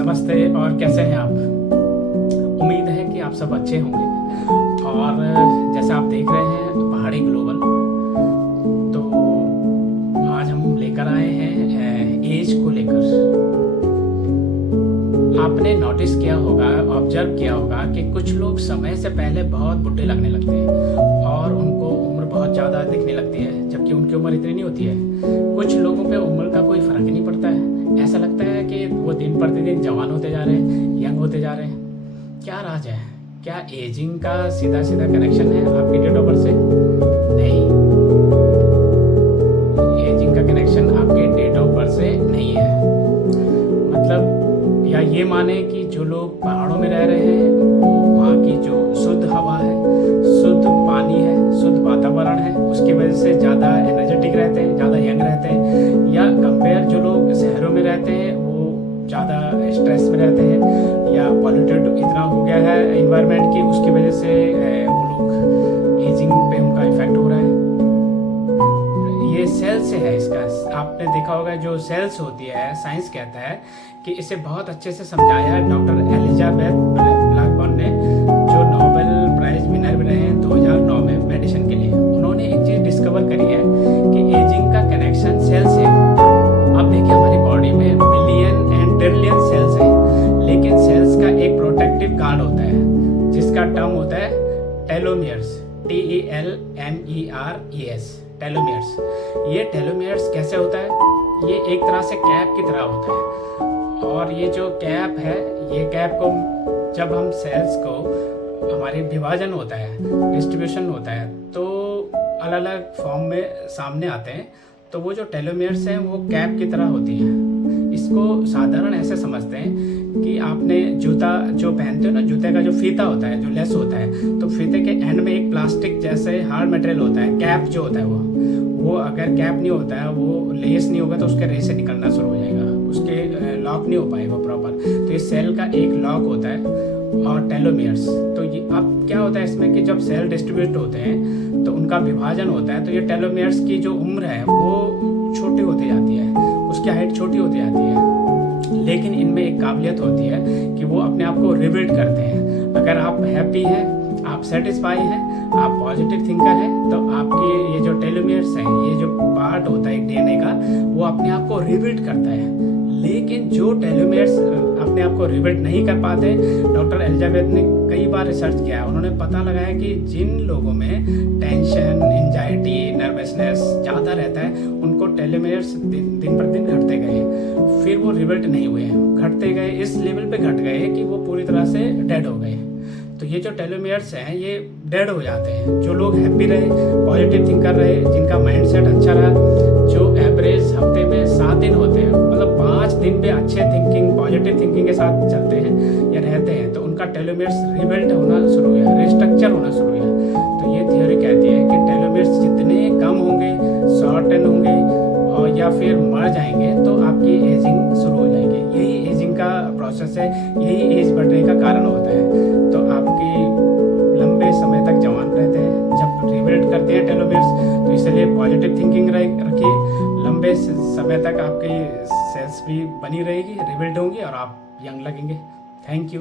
नमस्ते और कैसे हैं आप। उम्मीद है कि आप सब अच्छे होंगे। और जैसे आप देख रहे हैं पहाड़ी ग्लोबल, तो आज हम लेकर आए हैं एज को लेकर। आपने नोटिस किया होगा, ऑब्जर्व किया होगा कि कुछ लोग समय से पहले बहुत बुढ़े लगने लगते हैं और उनको उम्र बहुत ज़्यादा दिखने लगती है, जबकि उनकी उम्र इतनी नहीं होती है। कुछ लोगों पे उम्र का कोई फ़र्क ही नहीं पड़ता है। ऐसा लगता है कि वो दिन प्रतिदिन जवान होते जा रहे हैं, यंग होते जा रहे हैं। क्या राज है? क्या एजिंग का सीधा सीधा कनेक्शन है आपकी डेट ऑफ बर्थ से? नहीं, एजिंग का कनेक्शन आपके डेट ऑफ बर्थ से नहीं है। मतलब या ये माने कि जो लोग पहाड़ों में रह रहे हैं, वो वहाँ की जो शुद्ध हवा है, शुद्ध पानी है, शुद्ध वातावरण है, उसकी वजह से ज़्यादा एनर्जेटिक रहते हैं, ज़्यादा यंग रहते हैं। या कंपेयर जो लोग शहरों में रहते हैं वो ज़्यादा स्ट्रेस में रहते हैं, या पॉल्यूटेड इतना हो गया है एनवायरनमेंट की, उसकी वजह से वो लोग एजिंग पे उनका इफेक्ट हो रहा है। ये सेल्स से है इसका। आपने देखा होगा जो सेल्स होती है, साइंस कहता है कि इसे बहुत अच्छे से समझाया है डॉक्टर एलिजाबेथ ब्लैकबर्न ने, जो नोबेल प्राइज विनर भी रहे हैं 2009 में मेडिसिन के लिए। उन्होंने एक चीज़ डिस्कवर करी है कि एजिंग का कनेक्शन सेल से है। अब देखिए हमारी बॉडी में बिलियन एंड ट्रिलियन सेल्स हैं, लेकिन सेल्स का एक प्रोटेक्टिव गार्ड होता है जिसका टर्म होता है टेलोमियर्स, TELMERES, टेलोमियर्स। ये टेलोमियर्स कैसे होता है? ये एक तरह से कैप की तरह होता है। और ये जो कैप है, ये कैप को जब हम सेल्स को हमारी विभाजन होता है, डिस्ट्रीब्यूशन होता है, तो अलग अलग फॉर्म में सामने आते हैं। तो वो जो टेलोमियर्स हैं वो कैप की तरह होती हैं। इसको साधारण ऐसे समझते हैं कि आपने जूता जो पहनते हो ना, जूते का जो फीता होता है, जो लेस होता है, तो फीते के एंड में एक प्लास्टिक जैसे हार्ड मटेरियल होता है। कैप जो होता है वो अगर कैप नहीं होता है, वो लेस नहीं होगा, तो उसके रेस से निकलना शुरू हो जाएगा, उसके लॉक नहीं हो पाएगा प्रॉपर। तो ये सेल का एक लॉक होता है और टेलोमियर्स। तो ये अब क्या होता है इसमें कि जब सेल डिस्ट्रीब्यूट होते हैं तो उनका विभाजन होता है, तो ये टेलोमियर्स की जो उम्र है वो छोटी होती जाती है, उसकी हाइट छोटी होती जाती है। लेकिन इनमें एक काबिलियत होती है कि वो अपने आप को रिबिल्ड करते हैं। अगर आप हैप्पी हैं, आप सेटिस्फाई हैं, आप पॉजिटिव थिंकर हैं, तो आपके ये जो टेलोमियर्स हैं, ये जो पार्ट होता है डीएनए का, वो अपने आप को रिबिल्ड करता है। लेकिन जो टेलोमियर्स अपने आप को रिबिल्ड नहीं कर पाते, डॉक्टर एलिजाबेथ ने कई बार रिसर्च किया है। उन्होंने पता लगाया कि जिन लोगों में टेंशन, एंजाइटी, नर्वसनेस ज़्यादा रहता है, उनको टेलोमियर्स दिन पर दिन घटते गए, फिर वो रिबिल्ड नहीं हुए, घटते गए, इस लेवल पे घट गए कि वो पूरी तरह से डेड हो गए। तो ये जो टेलोमियर्स हैं ये डेड हो जाते हैं। जो लोग हैप्पी रहे, पॉजिटिव थिंकर रहे, जिनका माइंडसेट अच्छा रहा, जो एवरेज हफ्ते में 7 दिन होते हैं, मतलब 5 दिन पे अच्छे थिंकिंग, पॉजिटिव थिंकिंग के साथ चलते हैं या रहते हैं, तो उनका टेलोमियर्स रिबिल्ड होना शुरू हो गया, रिस्ट्रक्चर होना शुरू हो गया। तो ये थ्योरी कहती है कि टेलोमियर्स जितने कम होंगे, शॉर्टन होंगे और या फिर मर जाएंगे, तो आपकी एजिंग शुरू हो जाएगी। यही एजिंग का प्रोसेस है, यही एज बढ़ने का कारण होता है। तो आपकी लंबे समय तक जवान रहते हैं जब रिबिल्ड करते हैं टेलोमियर्स। तो इसलिए पॉजिटिव थिंकिंग रखिए, लंबे समय तक आपकी सेल्स भी बनी रहेगी, रिबिल्ड होंगी और आप यंग लगेंगे। Thank you.